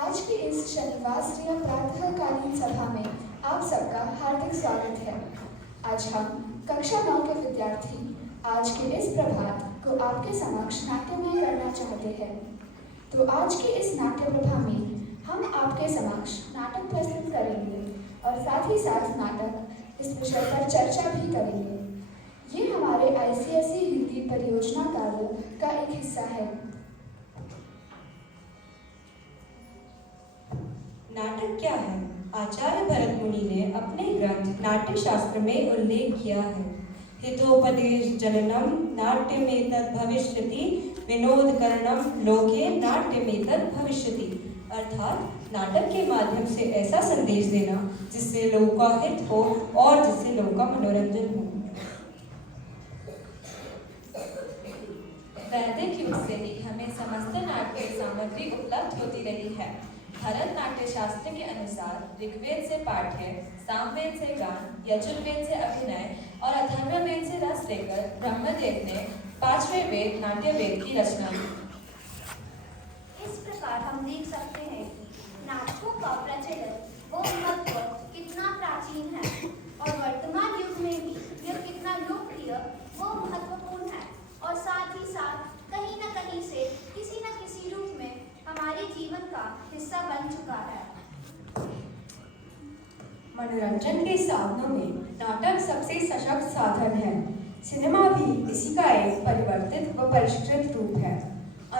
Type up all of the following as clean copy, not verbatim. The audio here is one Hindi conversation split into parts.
आज की इस शनिवासरीय प्रातःकालीन सभा में आप सबका हार्दिक स्वागत है। आज हम कक्षा 9 के विद्यार्थी आज के इस प्रभात को आपके समक्ष नाट्यमय करना चाहते हैं। तो आज की इस नाट्य प्रभा में हम आपके समक्ष नाटक प्रस्तुत करेंगे और साथ ही साथ नाटक इस विषय पर चर्चा भी करेंगे। ये हमारे ICSE हिंदी परियोजना कार्य का एक हिस्सा है। नाटक क्या है? आचार्य भरत मुनि ने अपने ग्रंथ नाट्य शास्त्र में उल्लेख किया है। हितोपदेश जननम नाट्यमेतद् भविष्यति विनोदकरणम लोके नाट्यमेतद् भविष्यति। अर्थात नाटक के माध्यम से ऐसा संदेश देना जिससे लोगों का हित हो और जिससे लोगों का मनोरंजन हो। वैदिक युग से ही हमें समस्त नाट्य सामग्री उपलब्ध होती रही है। भरत नाट्य शास्त्र के अनुसार ऋग्वेद से पाठ्य, सामवेद से गान, यजुर्वेद से अभिनय और अथर्ववेद से रस लेकर ब्रह्मदेव ने 5वें वेद नाट्य वेद की रचना की। इस प्रकार हम देख सकते हैं कि नाटकों का प्रचलन व महत्व कितना प्राचीन है और वर्तमान युग में भी यह कितना लोकप्रिय व महत्वपूर्ण है और साथ ही साथ कहीं न कहीं से किसी न किसी रूप में हमारे जीवन का हिस्सा बन चुका है। मनोरंजन के साधनों में नाटक सबसे सशक्त साधन है। सिनेमा भी इसी का एक परिवर्तित व परिष्कृत रूप है।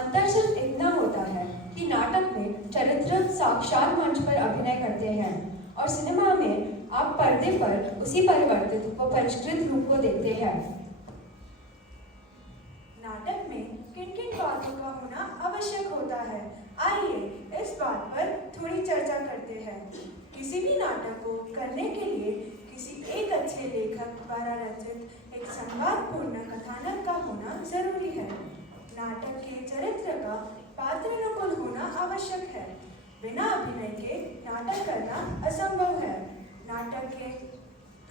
अंतर सिर्फ इतना होता है कि नाटक में चरित्र साक्षात मंच पर अभिनय करते हैं और सिनेमा में आप पर्दे पर उसी परिवर्तित व परिष्कृत रूप को देखते हैं। नाटक में किन किन बातों का होना आवश्यक होता है, आइए इस बात पर थोड़ी चर्चा करते हैं। किसी भी नाटक को करने के लिए किसी एक अच्छे लेखक द्वारा रचित एक संवादपूर्ण कथानक का होना जरूरी है। नाटक के चरित्र का पात्रानुकूल होना आवश्यक है। बिना अभिनय के नाटक करना असंभव है। नाटक के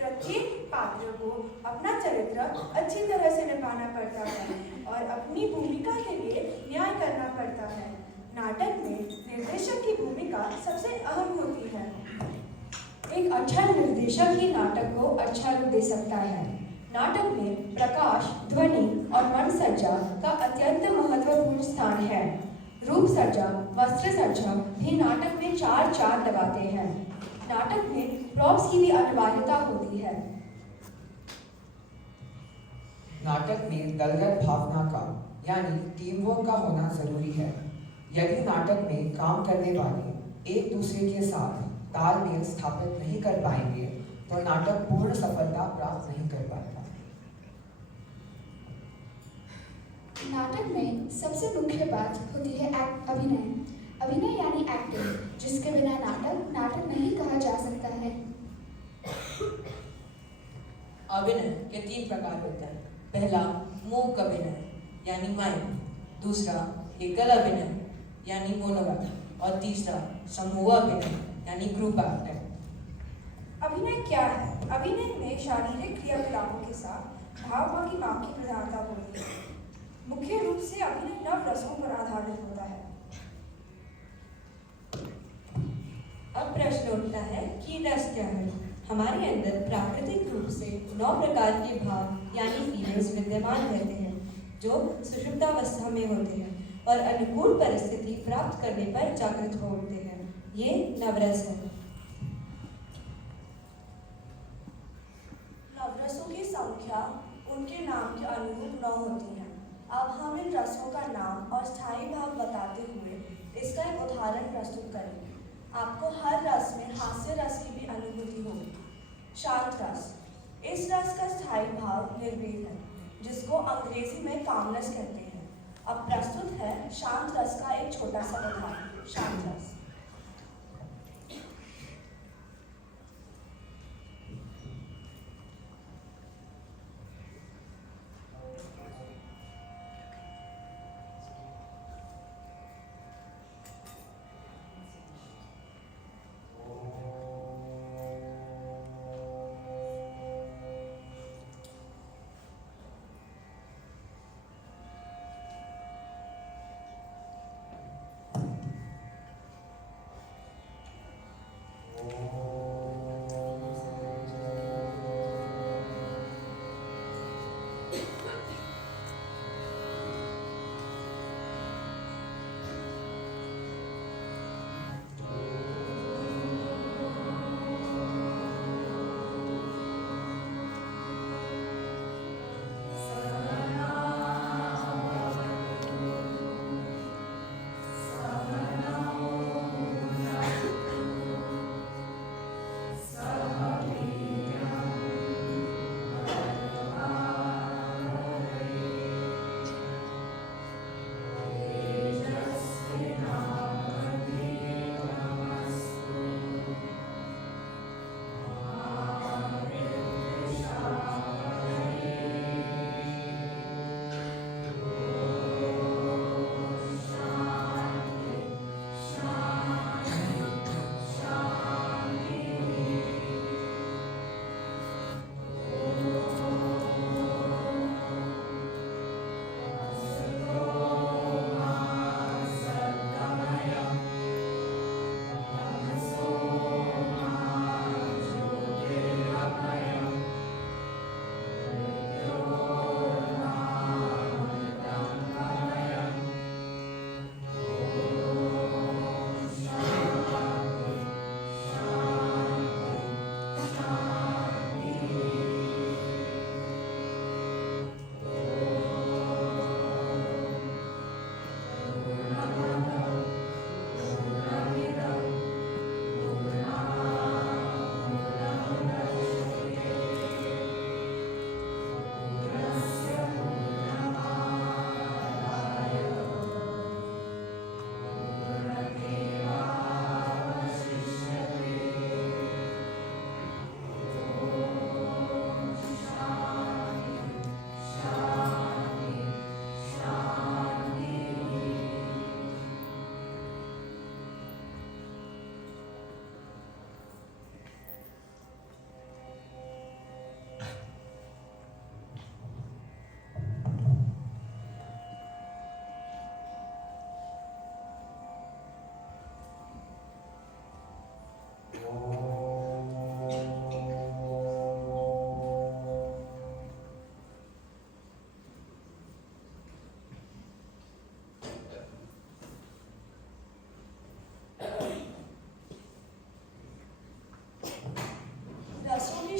प्रत्येक पात्र को अपना चरित्र अच्छी तरह से निभाना पड़ता है और अपनी भूमिका के लिए न्याय करना पड़ता है। नाटक में निर्देशक की भूमिका सबसे अहम होती है। एक अच्छा निर्देशक ही नाटक को अच्छा रूप दे सकता है। नाटक में प्रकाश, ध्वनि और मंच सज्जा का अत्यंत महत्वपूर्ण स्थान है। रूप सज्जा, वस्त्र सज्जा भी नाटक में चार चांद लगाते हैं। नाटक में प्रॉप्स की भी अनिवार्यता होती है। नाटक में दलगत भावना का यानी टीम वर्क का होना जरूरी है। यदि नाटक में काम करने वाले एक दूसरे के साथ तालमेल स्थापित नहीं कर पाएंगे तो नाटक पूर्ण सफलता प्राप्त नहीं कर पाएगा। नाटक में सबसे मुख्य बात होती है अभिनय। अभिनय यानी एक्टिंग, जिसके बिना नाटक नहीं कहा जा सकता है। अभिनय के 3 प्रकार होते हैं। पहला मूक अभिनय यानी माइक, दूसरा एकल अभिनय यानी मोनोलॉग और तीसरा समूह अभिनय यानी ग्रुप एक्टिंग। अभिनय क्या है? अभिनय में शारीरिक क्रियाकलापों के साथ भाव की माप की प्रधानता होती है। मुख्य रूप से अभिनय 9 रसों पर आधारित होता है। अब प्रश्न उठता है कि रस क्या है? हमारे अंदर प्राकृतिक रूप से 9 प्रकार के भाव यानी फीलिंग्स विद्यमान रहते हैं जो सुषुप्तावस्था में होते हैं और अनुकूल परिस्थिति प्राप्त करने पर जागृत हो उठते हैं। ये नवरस है। नवरसों की संख्या उनके नाम के अनुरूप 9 होती है। अब हम इन रसों का नाम और स्थायी भाव बताते हुए इसका एक उदाहरण प्रस्तुत करेंगे। आपको हर रस में हास्य रस की भी अनुभूति होगी। शांत रस, इस रस का स्थायी भाव निर्भीक है, जिसको अंग्रेजी में कामनेस कहते हैं। अब प्रस्तुत है शांत रस का एक छोटा सा उदाहरण। शांत रस।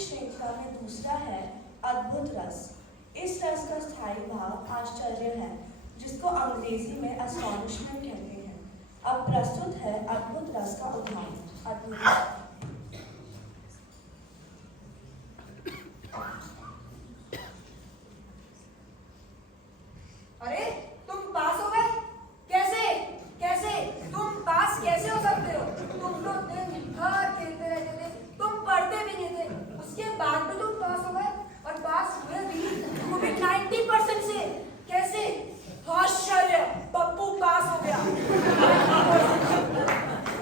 श्रृंखला में दूसरा है अद्भुत रस। इस रस का स्थायी भाव आश्चर्य है, जिसको अंग्रेजी में एस्टोनिशमेंट कहते हैं। अब प्रस्तुत है अद्भुत रस का उदाहरण। अद्भुत अरे तुम पास हो गए? कैसे कैसे तुम पास कैसे हो सकते हो? तुम तो दिन भर खेलते रहते थे, तुम पढ़ते भी नहीं थे, उसके बाद भी तुम पास हो गए, और पास हुए भी वो भी 90% से। कैसे? आश्चर्य, पप्पू पास हो गया।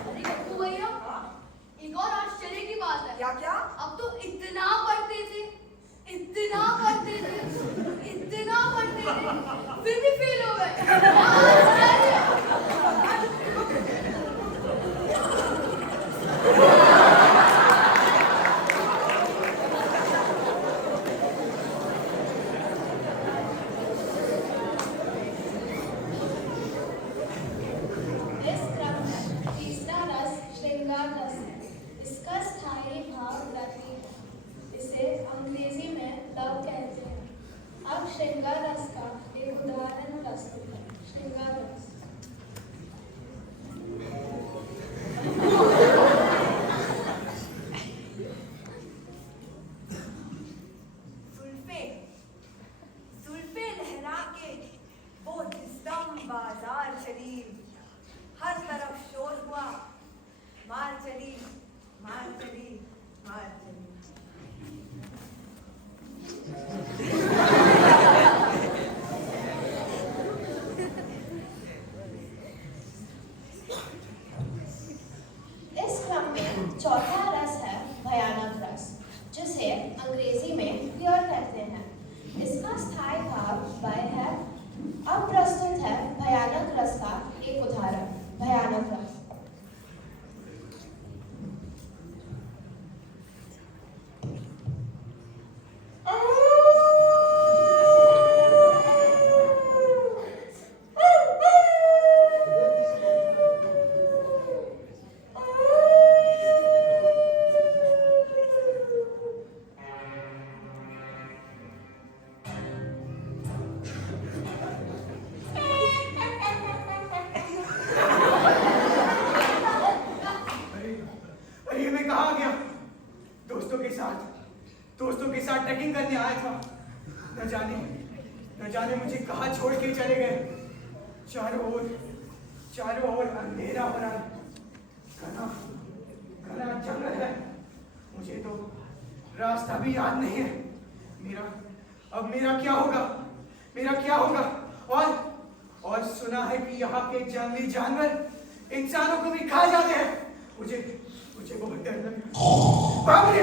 अरे पप्पू भैया, एक और जाने मुझे कहाँ छोड़ के चले गए। चारों ओर अंधेरा हो रहा है, घना जंगल है। मुझे तो रास्ता भी याद नहीं है। मेरा क्या होगा? और सुना है कि यहाँ के जंगली जानवर इंसानों को भी खा जाते हैं। मुझे बहुत डर लग रहा है।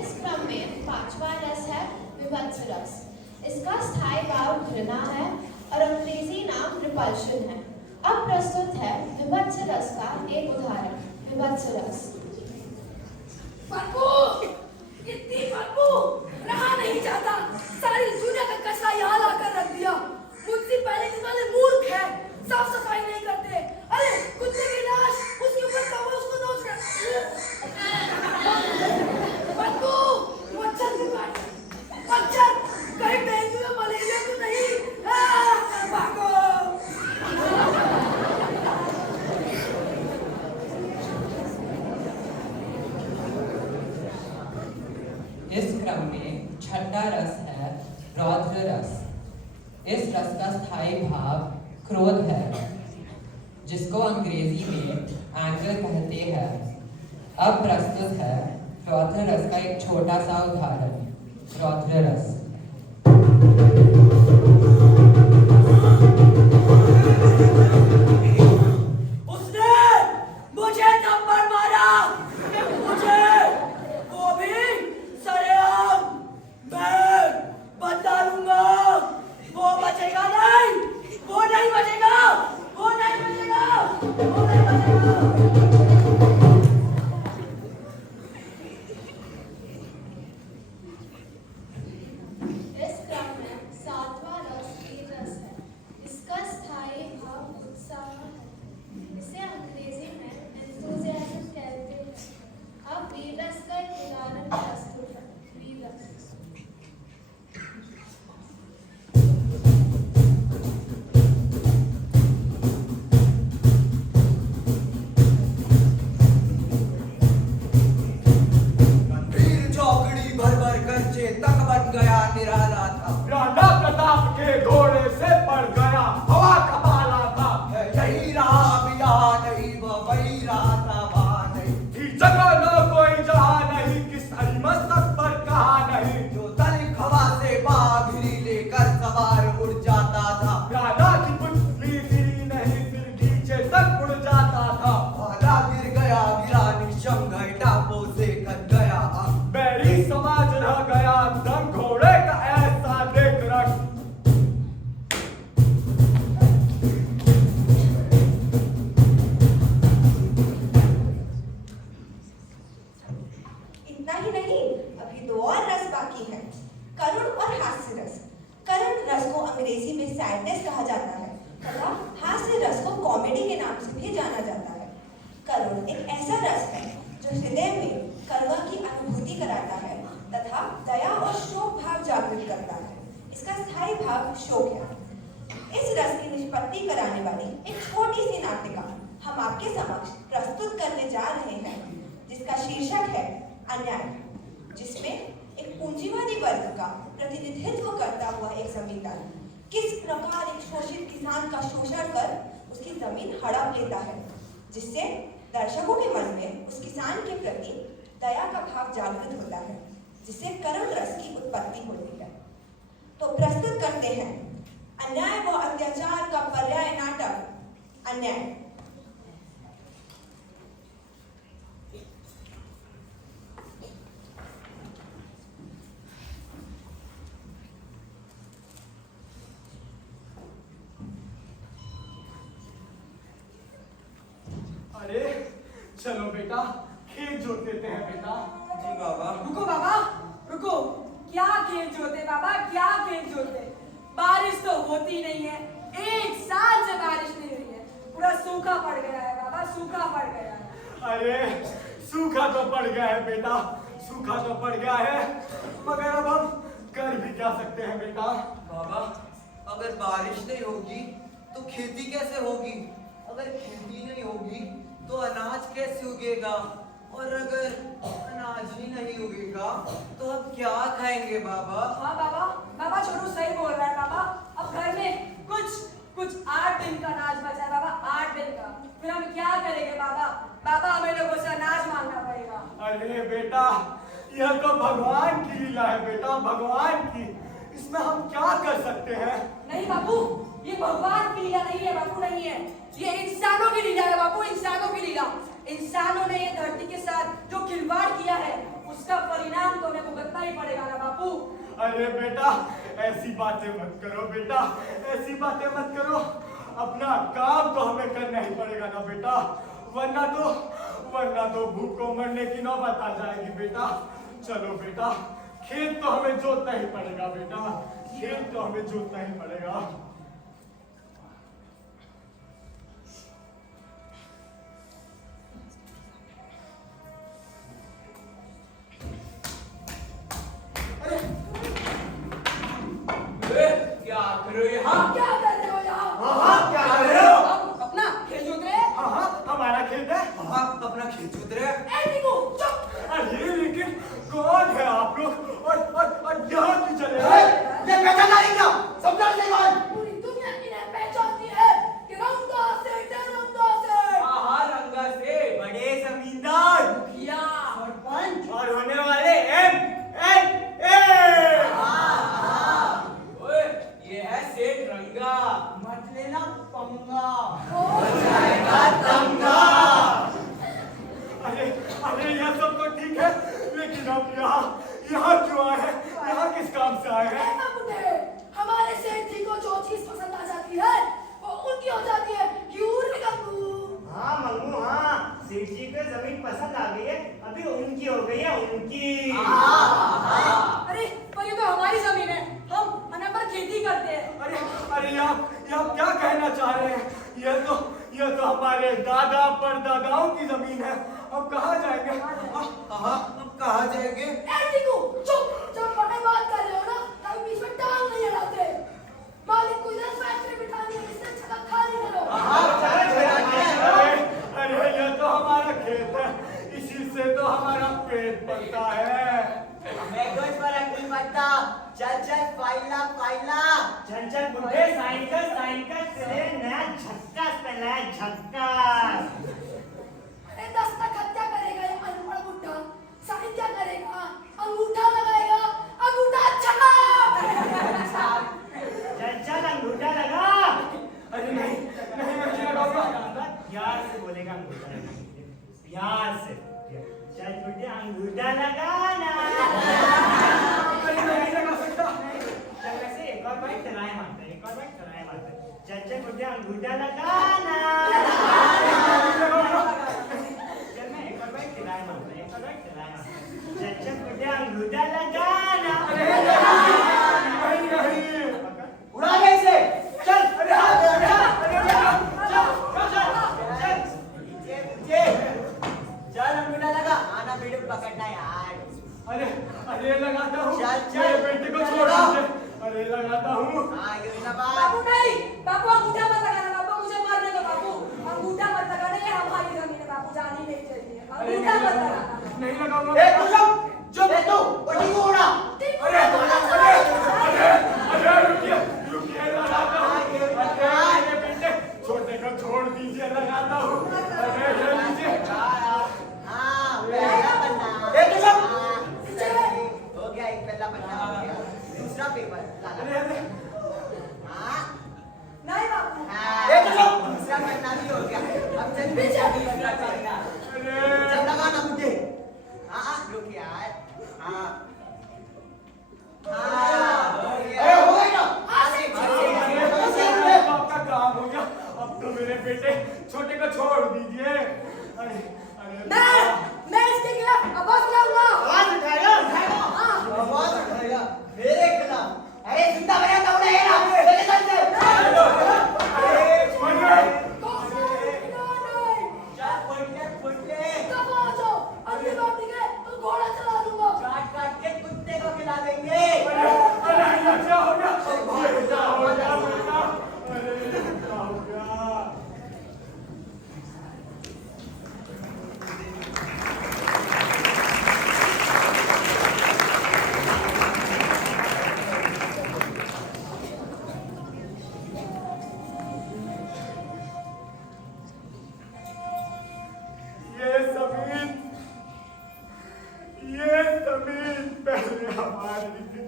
इस क्रम में पांचवा रस है विभत्स रस। इसका स्थायी भाव घृणा है और अंग्रेजी नाम रिपल्शन है। अब प्रस्तुत है विभत्स रस का एक उदाहरण, विभत्स रस। इतनी बदबू रहा नहीं जाता। सारी दुनिया का कचरा यहाँ लाकर रख दिया। मुझसे पहले के वाले मूर्ख है, साफ सफाई नहीं करते। अरे कुत्ते की लाश, उसके ऊपर कवर, उसको नोच कर बदबू, मच्छर की बात, मच्छर कहीं डेंगू या मलेरिया तो नहीं। भागो। इस क्रम में छठा रस है रौद्र रस। इस रस का स्थायी भाव क्रोध है, जिसको अंग्रेजी में एंगर कहते हैं। अब प्रस्तुत है रौद्र रस का एक छोटा सा उदाहरण, रौद्र रस। उसने मुझे थप्पड़ मारा, मुझे वो भी सरेआम। मैं बदला लूंगा। वो बचेगा नहीं, वो नहीं बचेगा। इस क्रम में सातवां रस वीर रस है। इसका स्थायी भाव उत्साह है। इसे अंग्रेजी में enthusiasm कहते हैं। अब वीर रस का एक उदाहरण प्रस्तुत है, वीर रस। तक बन गया निराला था। राणा प्रताप के घोड़े से पड़ गया, हवा का भाला था। यही रहा बिया नहीं, वही रहा था वहाँ नहीं। थी जगह न कोई जहाँ नहीं, किस मस्तक पर कहा नहीं। जो तनिक हवा से बाघिरी लेकर सवार उड़ जाता था। राणा की पुतली फिरी नहीं, फिर नीचे तक उड़ जाता था। भाला गिर गया, गिरा निशंग टापो से कट गया। बैरी समाज रह गया, दम घोड़े का ऐसा देख रख। इतना ही नहीं, अभी दो और रस बाकी है, करुण और हास्य रस। करुण रस को अंग्रेजी में सैडनेस कहा जाता है तथा हास्य रस को कॉमेडी के नाम से भी जाना जाता है। करुण एक ऐसा रस है जो हृदय में करुणा की अनुभूति कराता है तथा दया और शोक भाव जागृत करता है। इसका स्थायी भाव शोक है। इस रस की निष्पत्ति कराने वाली एक छोटी सी नाटिका हम आपके समक्ष प्रस्तुत करने जा रहे हैं, जिसका शीर्षक है अन्याय, जिसमें एक पूंजीवादी वर्ग का प्रतिनिधित्व करता हुआ एक जमींदार किस प्रकार एक शोषित किसान का शोषण कर उसकी जमीन हड़प लेता है, जिससे दर्शकों के मन में उस किसान के प्रति दया का भाव जागृत होता है, जिससे करुण रस की उत्पत्ति होती है। तो प्रस्तुत करते हैं अन्याय व अत्याचार का पर्याय नाटक अन्याय। अरे चलो बेटा, खेत जोत देते हैं बेटा। जी बाबा। रुको बाबा, रुको। क्या खेत जोते बाबा, क्या खेत जोते? बारिश तो होती नहीं है, एक साल से बारिश नहीं हुई है, पूरा सूखा पड़ गया है बाबा, सूखा पड़ गया है। अरे सूखा तो पड़ गया है बेटा, सूखा तो पड़ गया है, मगर अब हम कर भी क्या सकते हैं बेटा। बाबा, अगर बारिश नहीं होगी तो खेती कैसे होगी? अगर खेती नहीं होगी तो अनाज कैसे उगेगा, और अगर अनाज ही नहीं उगेगा तो अब क्या खाएंगे बाबा? हाँ बाबा, बाबा छोटू सही बोल रहा है बाबा। अब घर में कुछ 8 दिन का अनाज बचा है बाबा, 8 दिन का। फिर हम क्या करेंगे बाबा? बाबा हमें लोगों से अनाज मांगना पड़ेगा। अरे बेटा, यह तो भगवान की लीला है बेटा, भगवान की। इसमें हम क्या कर सकते हैं? नहीं बापू, ये भगवान की लीला नहीं है बापू, नहीं है। ये इंसानों की लीला है बापू, इंसानों की लीला। इंसानों ने ये धरती के साथ जो खिलवाड़ किया है उसका परिणाम तो हमें भुगतना ही पड़ेगा ना बापू। अरे बेटा, ऐसी बातें मत करो बेटा, ऐसी बातें मत करो। अपना काम तो हमें करना ही पड़ेगा ना बेटा, वरना तो भूख को मरने की नौबत आ जाएगी बेटा। चलो बेटा, खेत तो हमें जोतना ही पड़ेगा बेटा, खेत तो हमें जोतना ही पड़ेगा। क्या करो यहाँ? क्या कर रहे हो यहाँ? हाँ, क्या कर रहे हो? आप अपना खेत जोत रहे हैं? हाँ, हमारा खेत है। हाँ, अपना खेत जोत रहे हैं। ए नीकू, चुप। अरे लेकिन कौन है आप लोग, और यहाँ क्यों चले ये हैं? पहचाना नहीं क्या? समझा नहीं कौन? पूरी दुनिया इन्हें पहचानती है कि रंगा से हाँ, रंगा से बड़े जमींदार, मुखिया, सरपंच और होने वाले MLA। ओए, ये है सेठ रंगा, मत लेना पंगा। अरे यह सब तो ठीक है, लेकिन अब यहाँ क्यों आए हैं? यहाँ किस काम से आए हैं? हमारे सेठ जी को जो चीज पसंद आ जाती है वो उनकी हो जाती है। क्यों रे गंगू? हाँ मंगू, हाँ सेठ जी को जमीन पसंद आ गई है, अभी उनकी हो गई है, उनकी। अरे पर ये तो हमारी जमीन है, हम अना पर खेती करते हैं। अरे आप क्या कहना चाह रहे हैं? यह तो हमारे दादा परदादाओं की जमीन है। अब कहाँ जाएंगे? अब कहाँ जाएंगे? ए नीकू, चुप। जब बड़े बात कर रहे हो ना, कभी बीच में टांग नहीं अड़ाते। मालिक को इधर फैक्ट्री बिठानी है, इससे जगह खाली करो। अरे यह तो हमारा खेत है, इसी से तो हमारा पेट पलता है। हमें कुछ फर्क नहीं पड़ता। चल फाइला। चल बुढ़े, साइकिल तेरे नया झक्कास पहना है, झक्कास। अरे दस्तखत क्या करेगा ये अनपढ़ बुड्ढा? साइन क्या करेगा? अंगूठा लगाएगा, अंगूठा छाप। चल अंगूठा लगा। अरे नहीं मैं नहीं लगाऊंगा। प्यार से बोलेगा अंगूठा लगा, प्यार से। चल बुढ़े अंगूठा लगाना। अरे नहीं लगा सकता। चल वैसे एक और बार ट्राई मारते हैं, चल बुढ़े अंगूठा लगाना। चल मैं एक और बार ट्राई मारता हूँ, चल बुढ़े अंगूठा लगाना। उड़ा दे इसे। चल चल अंगूठा लगा। आना वीडियो पकड़ना यार। अरे लगाता हूँ। चल। मेरे बेटे को छोड़ दीजिए। अरे लगाता हूँ। बाबू नहीं, बाबू अंगूठा मत लगाना बाबू, मुझे मारने दो बाबू। अंगूठा मत लगाना, ये हमारी जमीन है बाबू, जानी नहीं चाहिए। अंगूठा मत लगाना। नहीं लगाऊंगा। ए तू चुप तू, वो ठीक उड़ा। अरे रुकिए लगाता हूँ। मेरे बेटे छोटे को छोड़ दीजिए, लगाता हूँ। अरे ले लीजिए। हाँ पहला पन्ना। ए तू हो गया, एक पहला पन्ना हो गया। दूसरा पेपर लगा। हाँ नहीं बाबू। ए तू दूसरा पन्ना भी हो गया। अब चल दूसरा पन्ना। चल लगाना मुझे। हाँ रुक यार। हाँ ये जमीन पहले हमारी थी।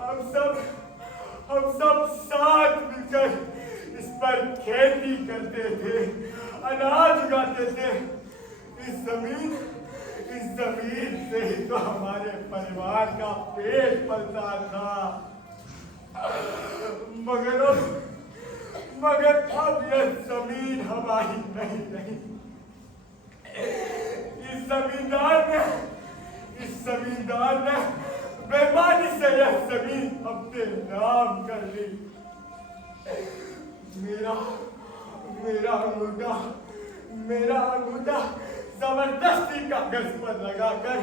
हम सब साथ मिलकर इस पर खेती करते थे, अनाज उगाते थे। इस जमीन से ही तो हमारे परिवार का पेट पलता था। मगर अब यह जमीन हमारी नहीं रही। इस जमींदार ने बेईमानी से यह जमीन अपने नाम कर ली। मेरा अंगूठा जबरदस्ती कागज पर लगाकर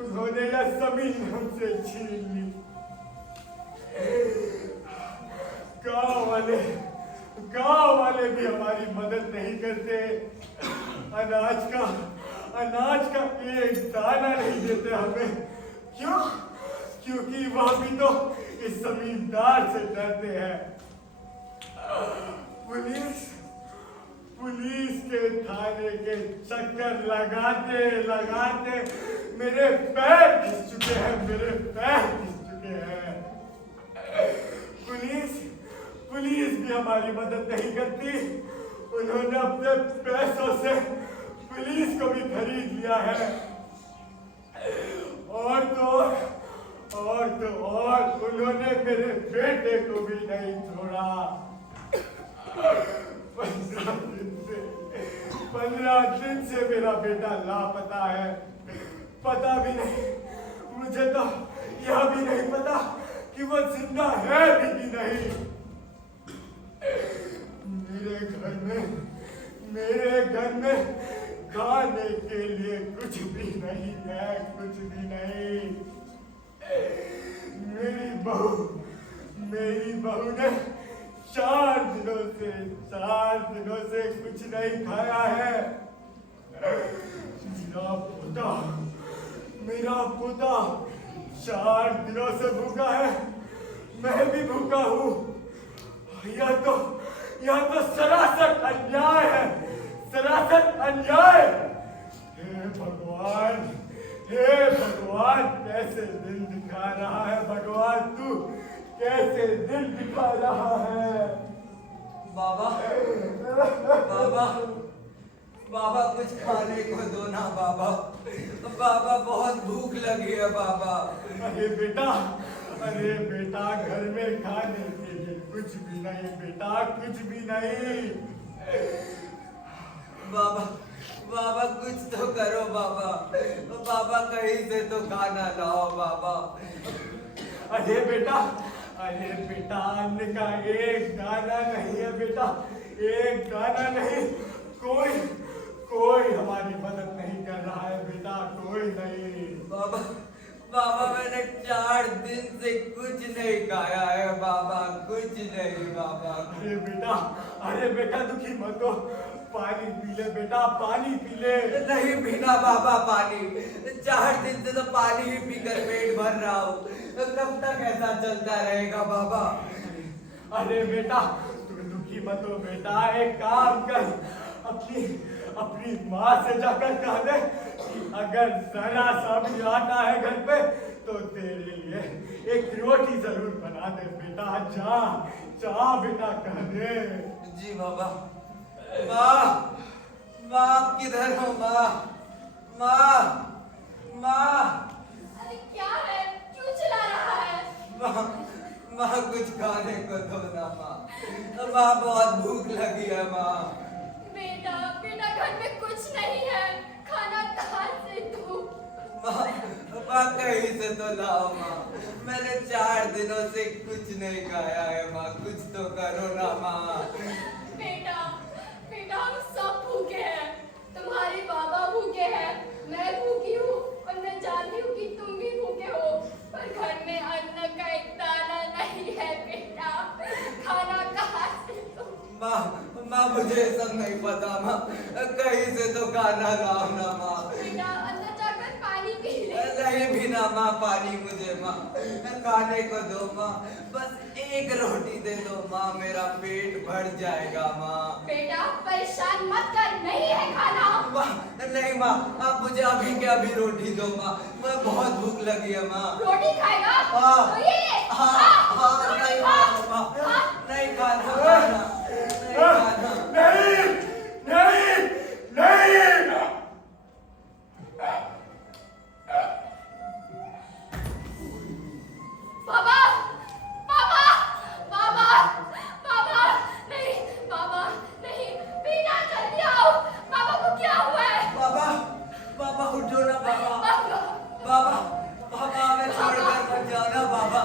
उन्होंने यह जमीन हमसे छीन ली। गांव वाले भी हमारी मदद नहीं करते। अनाज का एक दाना नहीं देते हमें। क्यों? क्योंकि वह भी तो इस जमींदार से डरते हैं। पुलिस के थाने के चक्कर लगाते मेरे पैर घिस चुके हैं। पुलिस भी हमारी मदद नहीं करती। उन्होंने अपने पैसों से पुलिस को भी खरीद लिया है। और उन्होंने मेरे बेटे को भी नहीं छोड़ा। 15 दिन से मेरा बेटा लापता है। पता भी नहीं, मुझे तो यह भी नहीं पता कि वो जिंदा है भी कि नहीं। मेरे घर में खाने के लिए कुछ भी नहीं है। मेरी बहू ने 4 दिनों से कुछ नहीं खाया है। मेरा पोता 4 दिनों से भूखा है। मैं भी भूखा हूँ। यह तो सरासर अन्याय है। हे भगवान कैसे दिल दिखा रहा है। भगवान तू कैसे दिल दिखा रहा है। बाबा कुछ खाने को दो ना बाबा। बहुत भूख लगी है बाबा। अरे बेटा घर में खाने के लिए कुछ भी नहीं बेटा, कुछ भी नहीं। बाबा कुछ तो करो बाबा कहीं से तो खाना लाओ बाबा। अरे बेटा अन्न का एक दाना नहीं है बेटा, एक दाना नहीं। कोई हमारी मदद नहीं कर रहा है बेटा, कोई नहीं। बाबा मैंने 4 दिन से कुछ नहीं खाया है बाबा, कुछ नहीं बाबा। अरे बेटा दुखी मत हो, पानी पी ले बेटा, पानी पी ले। नहीं पीना बाबा पानी। 4 दिन से तो पानी ही पीकर पेट भर रहा हूँ। कब तक ऐसा चलता रहेगा बाबा? अरे बेटा तू दुखी मत हो बेटा, एक काम कर, अपनी माँ से जाकर कह दे कि अगर जरा सा भी आटा है घर पे तो तेरे लिए एक रोटी जरूर बना दे बेटा। जा बेटा कह दे। जी बाबा। माँ आप किधर हो माँ? अरे क्या है, क्यों चिल्ला रहा है? माँ कुछ खाने को दो ना माँ, बहुत भूख लगी है माँ। बेटा घर में कुछ नहीं है, खाना कहाँ से तू? माँ कहीं से तो लाओ माँ, मैंने 4 दिनों से कुछ नहीं खाया है माँ, कुछ तो करो ना माँ। बेटा हम सब भूखे हैं, तुम्हारे बाबा भूखे हैं, मैं भूखी हूँ और मैं जानती हूँ कि तुम भी भूखे हो, पर घर में अन्न का एक दाना नहीं है बेटा, खाना कहाँ से तुम? माँ मुझे सब नहीं पता माँ, कहीं से तो खाना लाओ ना माँ। बेटा अंदर जाकर पानी पी ले। कहीं भी ना माँ पानी मुझे माँ, खाने को दो माँ, बस एक रोटी दे दो माँ, मेरा पेट भर जाएगा माँ। बेटा परेशान मत कर, नहीं है खाना। माँ नहीं माँ, आप मुझे अभी के अभी रोटी दो माँ, मैं बहुत भूख लगी है माँ। रोटी खाएगा? हाँ तो ये ले। हाँ नहीं माँ, नहीं खाना खाना, नहीं खाना। नहीं नहीं नहीं। बाबा बाबा बाबा बाबा नहीं, बाबा नहीं, बेटा जल्दी आओ, बाबा को क्या हुआ है? बाबा बाबा उठो ना बाबा, बाबा बाबा हमें छोड़कर मत जाओ ना बाबा।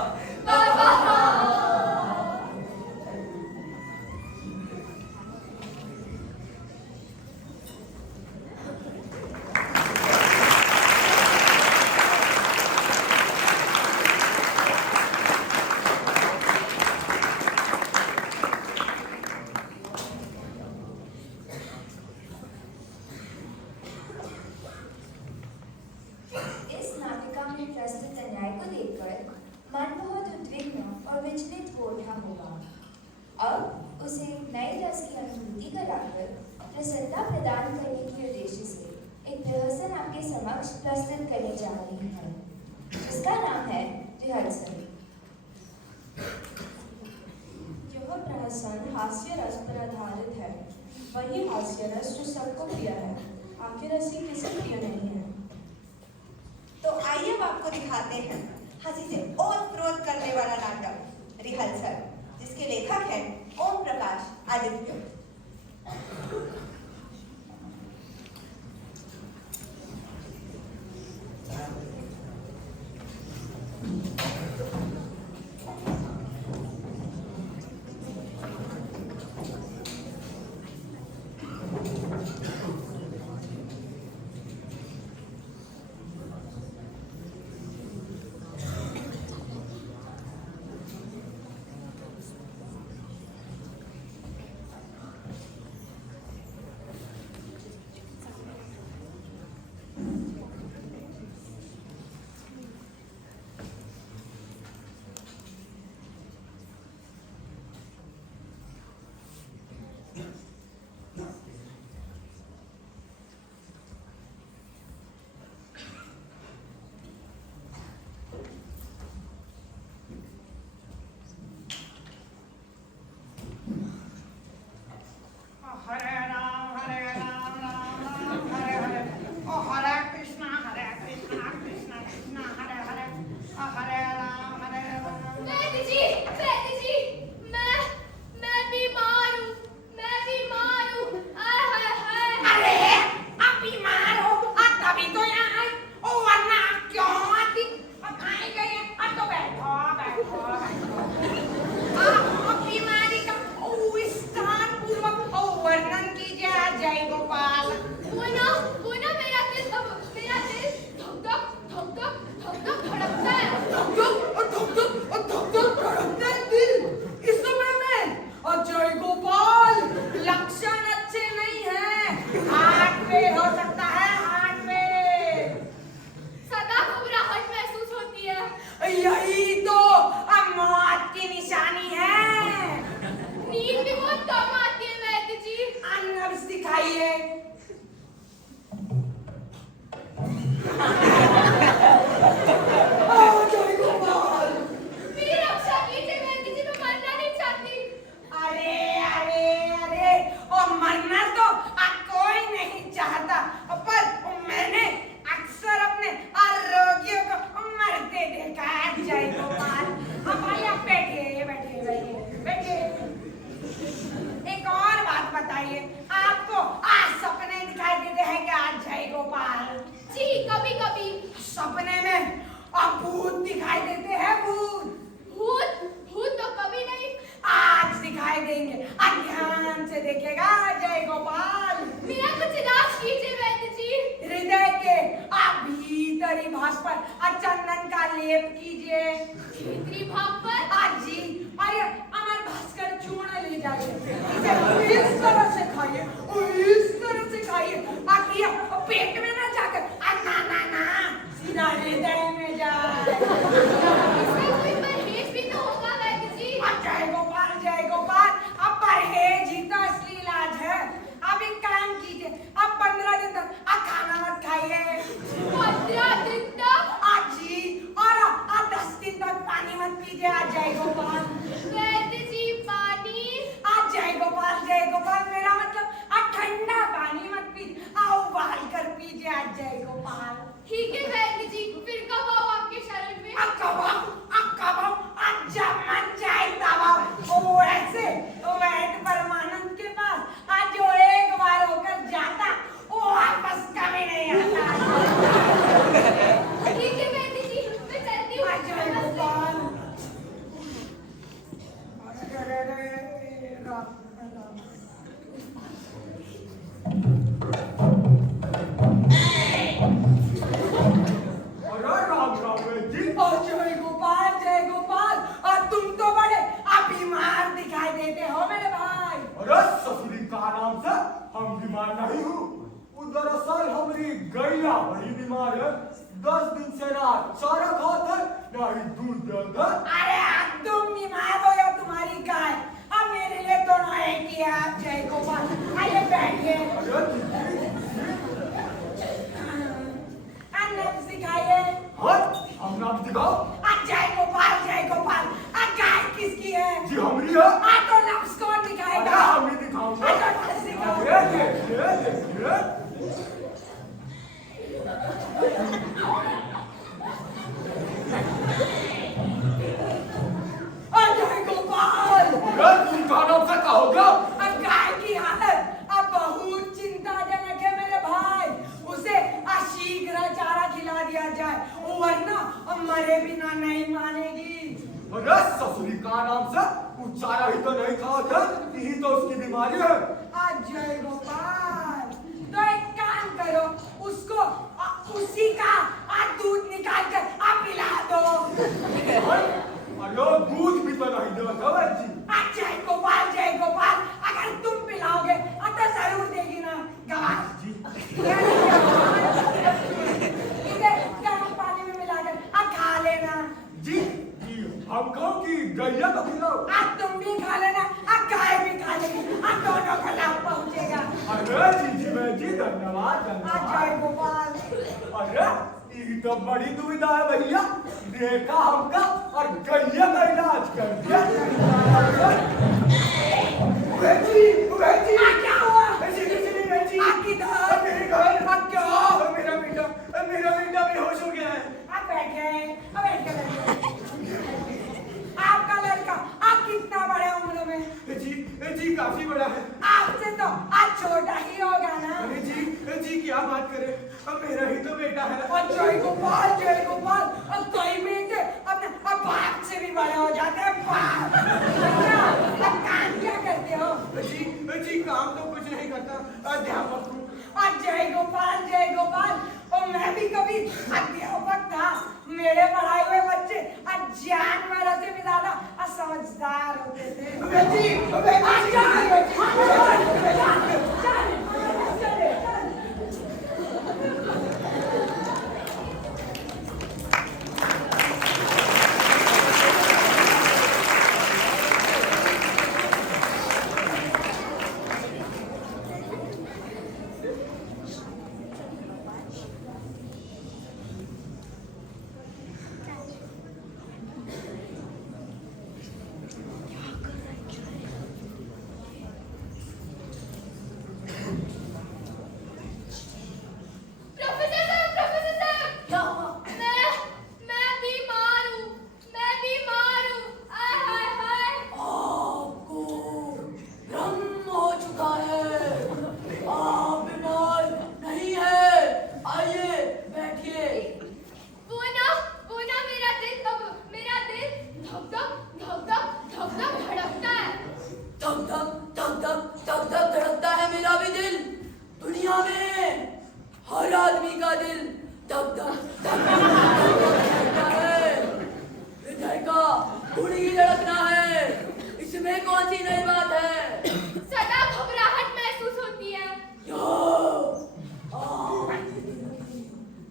इस नाटिका में प्रस्तुत अन्याय को देखकर मन बहुत उद्विग्न और विचलित हो उठा होगा। अब उसे नए रस की अनुभूति कराकर प्रसन्नता प्रदान करने के उद्देश्य से एक प्रहसन आपके समक्ष प्रस्तुत करने जा रही है, जिसका नाम है रिहर्सल। यह प्रहसन हास्य रस पर आधारित है, वही हास्य रस जो सबको प्रिय है, आखिर ऐसी किसे प्रिय नहीं है। तो आइए अब आपको दिखाते हैं हंसी से ओत-प्रोत करने वाला नाटक रिहर्सल, जिसके लेखक हैं ओम प्रकाश आदित्य। पेट में ना जाकर ना ना ना सीधा हृदय इसका कोई परहेज भी तो होगा वैद्य जी। जय गोपाल, अब परहेज ही तो असली इलाज है। अब एक काम कीजिए, अब 15 दिन तक अब खाना मत खाइए। 15 दिन तक? आज जी, और अब 10 दिन तक पानी मत पीजिए। आज जय गोपाल। वैद्य जी पानी? आज जय गोपाल, मेरा मतलब अब ठंडा पानी मत पीजिए, उबाल कर पीजिए। आज जय गोपाल। ठीक है वैद्य जी, फिर कब आओ आपके शरण में? अब कब आओ, आज जब मन चाहे तब आओ। वो ऐसे वैद्य परमानंद के पास आज जो एक बार होकर जाता वो वापस कभी नहीं आता। ठीक है वैद्य जी, मैं चलती हूँ। आज जय गोपाल। जय गोपाल, और तुम तो बड़े बीमार दिखाई देते हो मेरे भाई। अरे ससुरी का नाम से हम बीमार नहीं हूँ। दरअसल हमारी गैया बड़ी बीमार है। 10 दिन से रात सारा खाते नहीं दूध देता। अरे तुम बीमार हो या तुम्हारी गाय, अब मेरे लिए तो नहीं किया। जय गोपाल, आइए बैठिए। नब्ज दिखाइए। हम नाम दिखाओ। जय गोपाल, गाय किसकी है? जी हमारी है। तो नब्ज कौन दिखाएगा? हम ही दिखाऊंगा। तो नब्ज दिखाओ। जय गोपाल, तुम का नाम से कहोगे? गाय की हालत अब बहुत चिंताजनक है मेरे भाई। उसे शीघ्र चारा खिला दिया जाए, वरना मरे बिना नहीं मानेगी। अरे ससुरी का नाम से वो चारा ही तो नहीं खाता, यही तो उसकी बीमारी है। जय गोपाल, तो एक काम करो, उसको उसी का दूध निकाल कर पिला दो। अरे दूध भी तो नहीं देता जी। जय गोपाल, अगर तुम पिलाओगे तो जरूर देगी ना गवाह जी। इसे गर्म पानी में मिलाकर खा लेना जी। हम कहो कि गैया को खिलाओ। तुम भी खा लेना, गाय भी खा लेगी, दोनों को लाभ पहुंचेगा। अरे जी धन्यवाद। जय गोपाल। अरे ये तो बड़ी दुविधा है भैया। देखा हमका और गैया का इलाज कर दिया। क्या हुआ? मेरा बेटा बेहोश हो गया है। आपका लड़का कितना बड़े उम्र में? जी काफी बड़ा है। आपसे तो छोटा ही होगा ना। अरे जी क्या बात करे, अब मेरा ही तो बेटा है। जय गोपाल, और कई बेटे अपने बाप से भी बड़े हो जाते हैं। काम क्या करते हो? जी काम तो कुछ नहीं करता, अध्यापक हूँ। जय गोपाल, और मैं भी कभी अध्यापक था। मेरे पढ़ाए हुए बच्चे जानवरों से भी ज्यादा समझदार होते थे।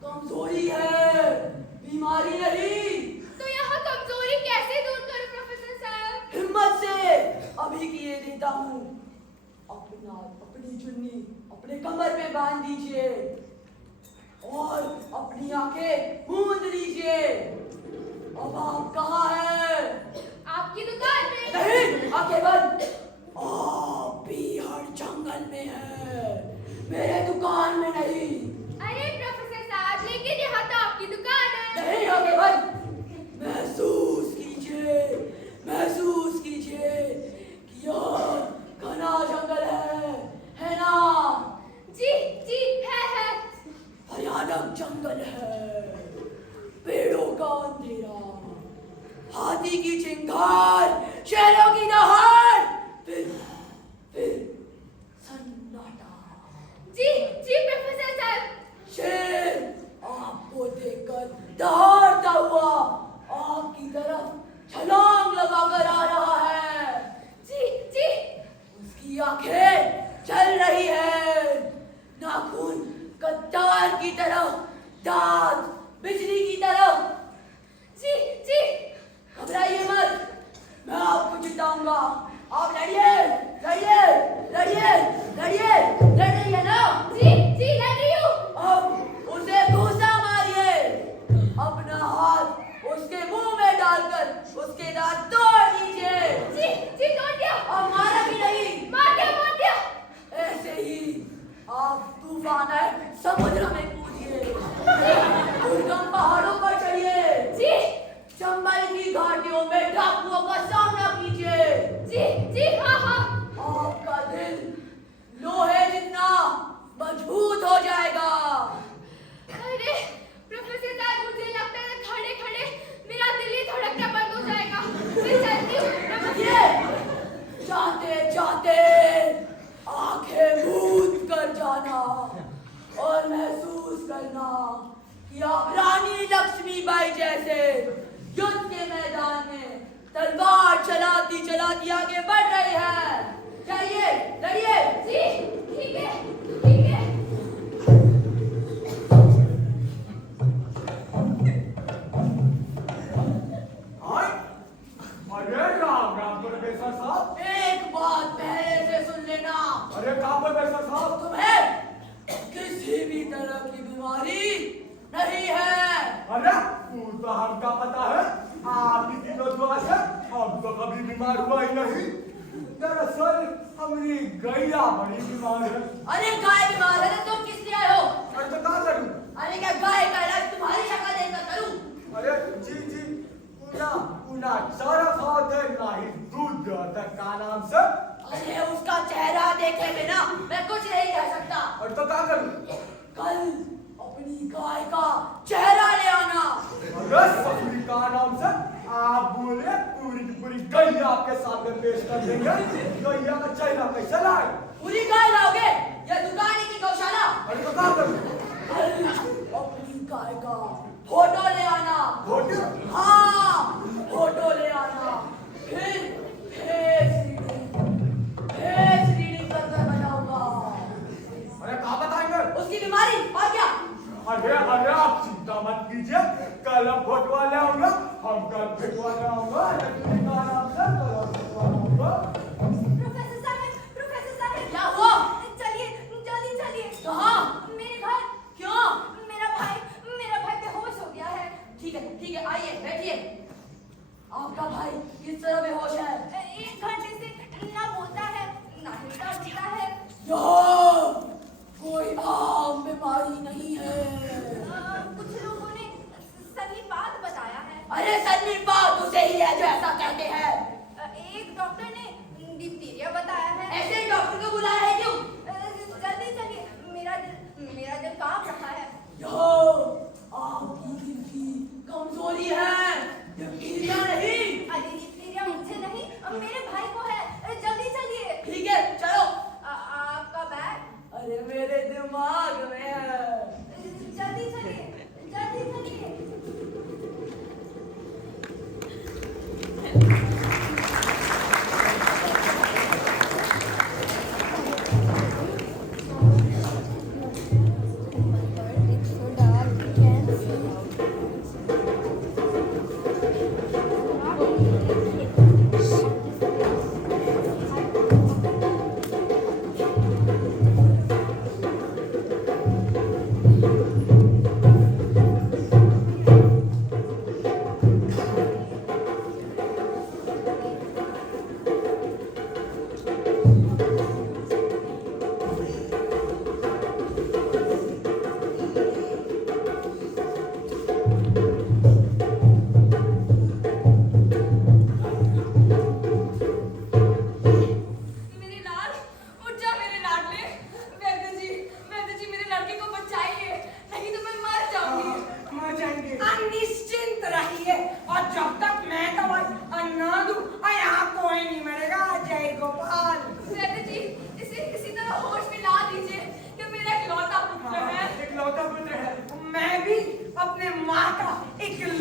कमजोरी है, बीमारी नहीं। सर में बांध दीजिए और अपनी आंखें मूंद लीजिए। अब आप कहाँ हैं? आपकी दुकान में। नहीं, आंखें बंद। आप भी हर जंगल में हैं, मेरे दुकान में नहीं। अरे प्रोफेसर साहब, लेकिन यहाँ तो आपकी दुकान है। नहीं, आंखें बंद। महसूस कीजिए, महसूस कीजिए कि यह घना जंगल है ना? जी जी, है। भयानक जंगल है, पेड़ों का अंधेरा, हाथी की चिंगार, शेरों की दहाड़, फिर सन्नाटा। जी जी प्रोफेसर साहब। शेर आपको देखकर दहाड़ता हुआ आपकी तरफ छलांग लगाकर आ रहा है। जी जी। उसकी आंखें चल रही है, नाखून कत्तार की तरफ, दांत बिजली की तरफ। जी जी। घबराइए मत, मैं आपको जिताऊंगा। आप लड़िए, लड़िए, लड़िए, लड़िए, लड़ रही है ना? जी जी, लड़ रही हूँ। अब उसे घूसा मारिए, अपना हाथ उसके मुंह में डालकर उसके दांत तोड़ दीजिए। जी जी, तोड़ दिया। और मारा भी नहीं। मार दिया। ऐसे ही आप तूफान है समुद्र में कूदिए, दुर्गम पहाड़ों पर चढ़िए, जी चंबल की घाटियों में डाकुओं का सामना कीजिए। जी जी, हाँ। आपका दिल लोहे जितना मजबूत हो जाएगा। अरे प्रोफेसर साहब, मुझे लगता है खड़े खड़े मेरा दिल ही धड़कना बंद हो जाएगा। मैं चलती हूँ। जाते जाते आंखें मूंद कर जाना और महसूस करना कि आप रानी लक्ष्मीबाई जैसे युद्ध के मैदान में तलवार चलाती चलाती आगे बढ़ रहे हैं। जाइए, लड़िए। जी ठीक है, ठीक है। अरे राम राम प्रोफेसर साहब। एक बात पहले से सुन लेना। अरे कहाँ प्रोफेसर साहब? तुम्हें किसी भी तरह की बीमारी नहीं है। अरे तो हमका पता है, आपकी दिलों से हम तो कभी बीमार हुआ ही नहीं। दरअसल हमारी गैया बड़ी बीमार है। अरे गाय बीमार है तो तुम किस लिए आए हो? अरे तो क्या करूं? अरे क्या गाय का इलाज तुम्हारी शक्ल देखकर करूं? अरे जी उना सारा खाते नहीं दूध तक का नाम से। अरे उसका चेहरा देखे बिना मैं कुछ नहीं कह सकता। और तो क्या करूं? कल अपनी गाय का चेहरा ले आना। अरे ससुरी का नाम से आप बोले पूरी की पूरी गैया आपके सामने पेश कर देंगे। गैया का चेहरा कैसे लाए? पूरी गाय लाओगे या दुकानी की गौशाला? अरे तो क्या करूं? कल अपनी गाय का फोटो ले आना। फोटो? हाँ, फोटो ले आना। फिर फेस रीडिंग कर बनाऊंगा। अरे कहाँ बताएंगे? उसकी बीमारी और क्या? अरे आप चिंता मत कीजिए, कल हम फोटो ले आऊंगा। हम कल फोटो ले आऊंगा। प्रोफेसर साहब, क्या हुआ? चलिए जल्दी चलिए। कहाँ? मेरे घर। क्यों? मेरा भाई बेहोश हो गया है। ठीक है, आइए बैठिए। आपका भाई किस तरह बेहोश है? 1 घंटे से ना बोलता है ना हिलता उठता है। यह कोई आम बीमारी नहीं है। कुछ लोगों ने सन्निपात बताया है। अरे सन्निपात उसे ही है जो ऐसा कहते हैं। एक डॉक्टर ने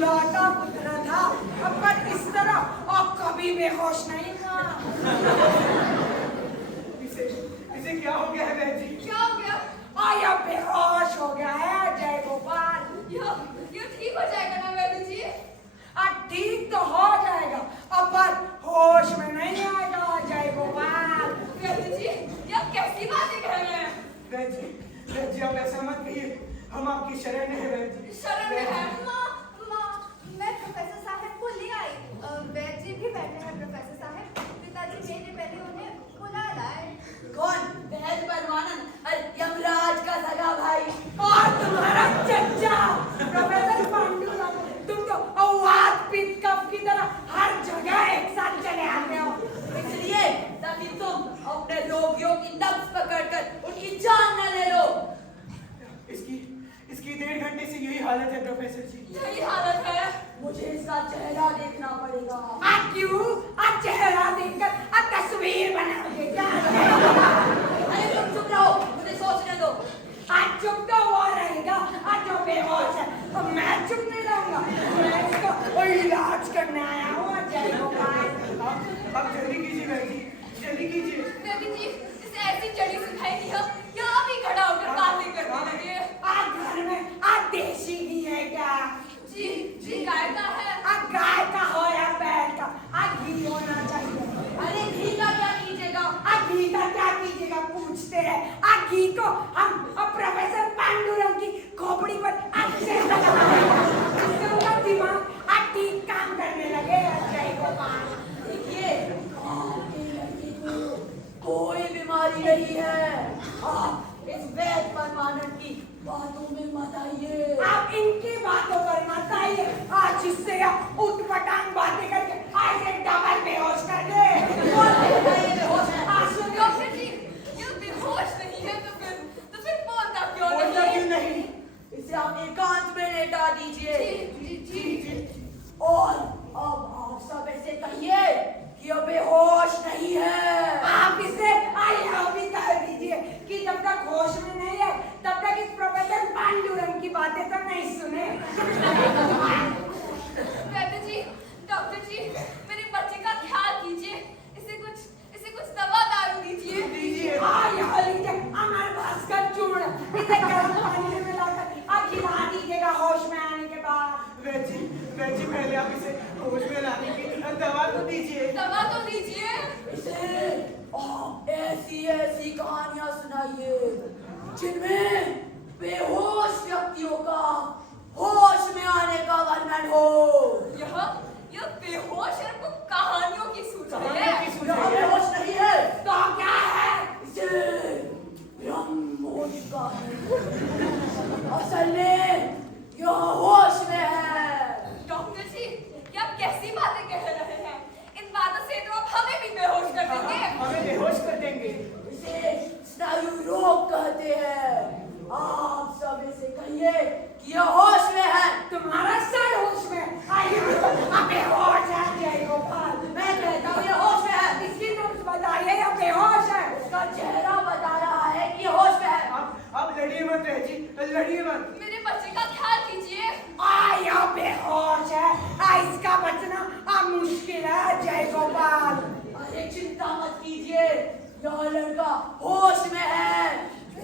इकलौता पुत्र था, पर इस तरह और कभी बेहोश नहीं था। इसे क्या हो गया है बहन जी? क्या हो गया? आया बेहोश हो गया है जय गोपाल। ये ठीक हो जाएगा ना वैद्य जी? ठीक तो हो जाएगा, अब पर होश में नहीं आएगा जय गोपाल। वैद्य जी, ये आप कैसी बातें कह रहे हैं? बहन जी आप ऐसा मत कहिए, हम आपकी शरण में है बहन जी। शरण में है? मैं प्रोफेसर साहब को ले आई। वैद्य जी भी बैठे हैं प्रोफेसर साहब। पिताजी मेरे पहले उन्हें बुला लाए। कौन? वैद्य परमानंद, यमराज का सगा भाई और तुम्हारा चच्चा प्रोफेसर पांडुरंग। तुम तो अवाद पीत कप की तरह हर जगह एक साथ चले आते हो, इसलिए ताकि तुम अपने रोगियों की नब्ज पकड़कर उनकी जान न ले लो। इसकी 1.5 घंटे से यही हालत है प्रोफेसर जी। यही हालत है? मुझे इसका चेहरा देखना पड़ेगा। क्यों? चेहरा देखकर तस्वीर बनाओगे क्या? अरे तुम चुप रहो, मुझे सोचने दो। चुप तो वो रहेगा जो बेहोश है, और मैं चुप नहीं रहूंगा। मैं इसको इलाज करने आया हूँ जय गोपाल। आप जल्दी कीजिए बहन जी, जल्दी कीजिए। वैद्य जी, इसे ऐसी चढ़ी सिखाई दी हो, या आप ही खड़ा होकर बातें करने लगे? घर में देशी घी है क्या? जी गाय का है। गाय का हो या बैल का, घी होना चाहिए। अरे घी का क्या कीजिएगा? घी का क्या कीजिएगा पूछते हैं। घी को हम प्रोफेसर पांडुरंग की खोपड़ी पर अच्छे से लगाएंगे, जिससे उनका दिमाग ठीक काम करने लगे जय गोपाल। देखिए, आपके लड़के को कोई बीमारी नहीं है। आप इस वैद्य परमानंद की बातों में मत आइए। आप इनकी बातों पर मत आइए। आज इससे आप उठपटांग बातें करके ऐसे डबल बेहोश कर दे। बेहोश है। डॉक्टर जी, ये बेहोश नहीं है तो फिर बोलता क्यों नहीं? इसे आप एकांत में लेटा दीजिए। जी। और अब आप सब ऐसे कहिए कि ये बेहोश नहीं है। आप इसे भी कह दीजिए कि जब तक होश में नहीं है तब तक इस प्रोफेसर पांडुरंग की बातें तो नहीं सुने। वैद्य जी, डॉक्टर जी, मेरे बच्चे का ख्याल कीजिए। इसे कुछ दवा दारू दीजिए। यहाँ लीजिए अमर भास्कर चूर्ण, इसे गर्म पानी में मिलाकर खिला दीजिएगा होश में आने के बाद। वैद्य जी पहले आप इसे होश में लाने की दवा तो दीजिए। इसे ऐसी कहानियां सुनाइए जिनमें बेहोश व्यक्तियों का होश में आने का वर्णन हो। यह बेहोश है तो कहानियों की सूझ है। यह बेहोश नहीं है तो क्या है? इसे ब्रह्मोश का असल में यह होश में है। डॉक्टर जी, ये आप कैसी बातें कह रहे हैं? इन बातों से तो आप हमें भी बेहोश कर देंगे। हमें बेहोश कर देंगे। इसे स्नायु रोग कहते हैं। आप सब इसे कहिए कि यह होश में है। तुम्हारा सर होश में, आप बेहोश है जय गोपाल। मैं कहता हूँ ये होश में है। इसकी तुम बताइए यह बेहोश है। उसका चेहरा बता रहा है कि यह होश में है। आप लड़िए मत जी, लड़िए मत। मेरे बच्चे का ख्याल कीजिए। यह बेहोश है, इसका बचना मुश्किल है जय गोपाल। अरे चिंता मत कीजिए, यह लड़का होश में है,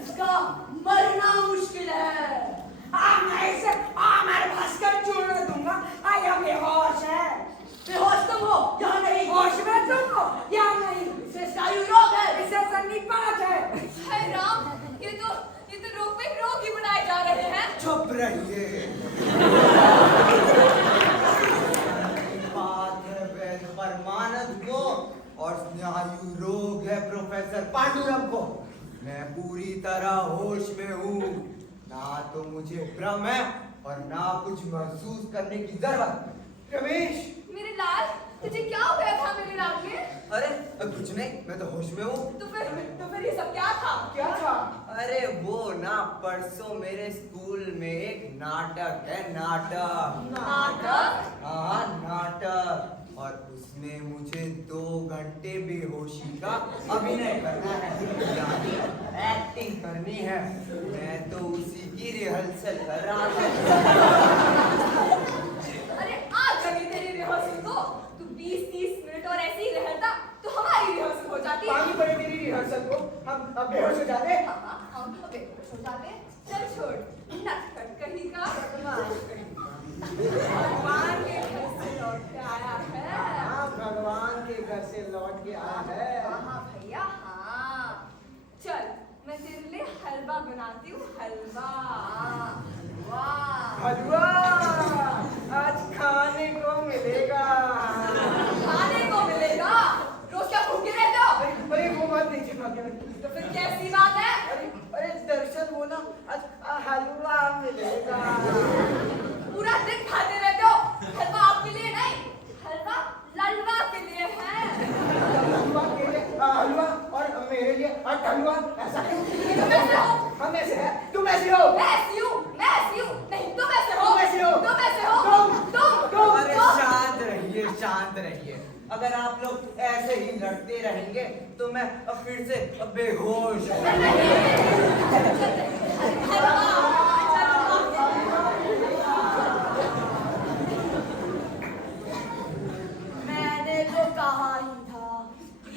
इसका मरना मुश्किल है। मैं इसे अमर भास्कर चूर्ण दूंगा। यह बेहोश है। बेहोश तुम हो या नहीं? होश में तुम हो या नहीं? इसे स्नायु रोग है, इसे सन्निपात है। हाय राम, ये तो रोग पे रोग ही बनाए जा रहे हैं। चुप रहिए। बात है वैद्य परमानंद को और स्नायु रोग है प्रोफेसर पांडुरंग को। मैं पूरी तरह होश में हूँ। ना तो मुझे भ्रम है और ना कुछ महसूस करने की जरूरत। रमेश, मेरे लाल, तुझे क्या हो गया था मेरे लाल के? अरे कुछ नहीं, मैं तो होश में हूँ। तो फिर ये सब क्या था? अरे वो ना परसों मेरे स्कूल में एक नाटक है। नाटक? हाँ, नाटक। और उसमें मुझे 2 घंटे बेहोशी का अभिनय करना है, यानी एक्टिंग करनी है। मैं तो उसी की रिहर्सल कर रहा था। अब बेहोश हो जाते। हम तो बेहोश हो जाते। चल छोड़, नटखट कहीं का भगवान के घर से लौट के आया है। हाँ, भगवान के घर से लौट के आया है। हाँ भैया हाँ। चल मैं तेरे लिए हलवा बनाती हूँ, हलवा। हलवा आज खाने को मिलेगा। खाने को मिलेगा? रोज क्या भूखे रहते हो? अरे वो बात नहीं थी भाग्य में। तो फिर कैसी बात है? अरे दरअसल वो ना आज हलवा मिलेगा। पूरा दिन खाते रहते हो। हलवा आपके लिए नहीं, हलवा ललवा के लिए है। हलवा के लिए हलवा और मेरे लिए हलवा। ऐसा क्यों? तुम ऐसे हो। हम ऐसे हैं, तुम ऐसे हो। मैं ऐसी हूँ, मैं ऐसी हूँ। नहीं तुम ऐसे हो। तुम ऐसे हो। तुम ऐसे हो। तुम अरे शांत रहिए, शांत रहिए। अगर आप लोग ऐसे ही लड़ते रहेंगे तो मैं अब फिर से बेहोश हो मैंने तो कहा ही था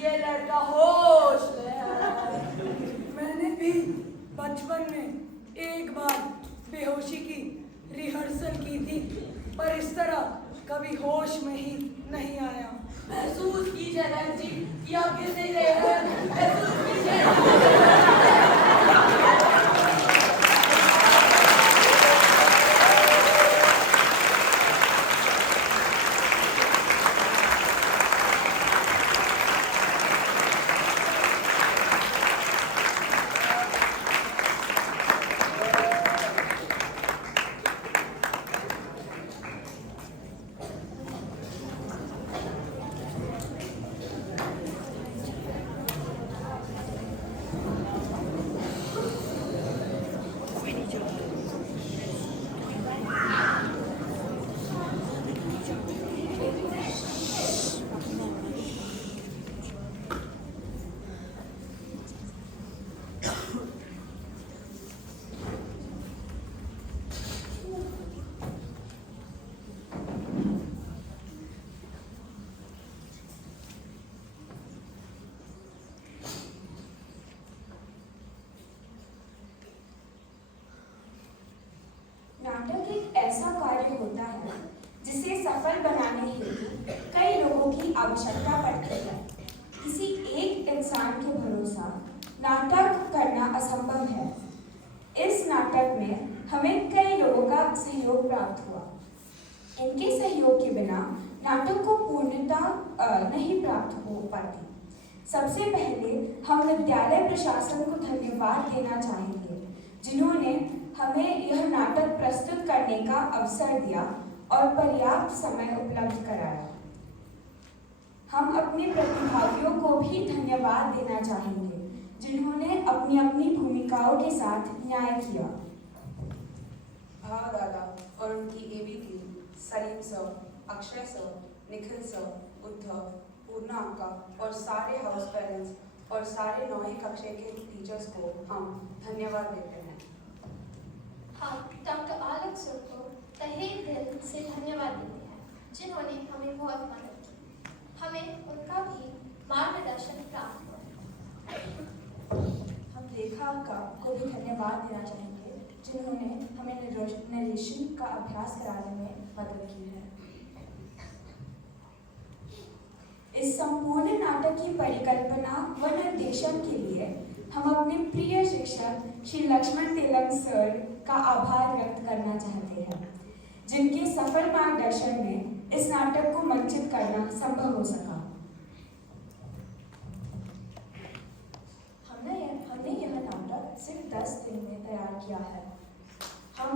ये लड़का होश में है। मैंने भी बचपन में एक बार बेहोशी की रिहर्सल की थी, पर इस तरह कभी होश में ही नहीं आया। महसूस कीजिए रंग जी, कि आप गिर नहीं रहे हैं। महसूस कीजिए। नाटक एक ऐसा कार्य होता है जिसे सफल बनाने हेतु कई लोगों की आवश्यकता पड़ती है। किसी एक इंसान के भरोसा नाटक करना असंभव है। इस नाटक में हमें कई लोगों का सहयोग प्राप्त हुआ। इनके सहयोग के बिना नाटक को पूर्णता नहीं प्राप्त हो पाती। सबसे पहले हम विद्यालय प्रशासन को धन्यवाद देना चाहेंगे, जिन्होंने हमें यह नाटक प्रस्तुत करने का अवसर दिया और पर्याप्त समय उपलब्ध कराया। हम अपने प्रतिभागियों को भी धन्यवाद देना चाहेंगे, जिन्होंने अपनी अपनी भूमिकाओं के साथ न्याय किया। हाँ दादा और उनकी AB team, Salim sir, Akshay sir, Nikhil sir, Uddhav, Purna अक्का और सारे हाउस पेरेंट्स और सारे 9वीं कक्षा के टीचर्स को हम धन्यवाद देते हैं। हम डॉक्टर आलोक सर को तहे दिल से धन्यवाद देते हैं, जिन्होंने हमें बहुत मदद की। हमें उनका भी मार्गदर्शन प्राप्त हुआ। हम लेखा अक्का को भी धन्यवाद देना चाहेंगे, जिन्होंने हमें निर्देशन का अभ्यास कराने में मदद की है। इस संपूर्ण नाटक की परिकल्पना व निर्देशन के लिए हम अपने प्रिय शिक्षक श्री लक्ष्मण तेलंग सर का आभार व्यक्त करना चाहते हैं, जिनके सफल मार्गदर्शन में इस नाटक को मंचित करना संभव हो सका। हमने यह नाटक सिर्फ 10 दिन में तैयार किया है। हम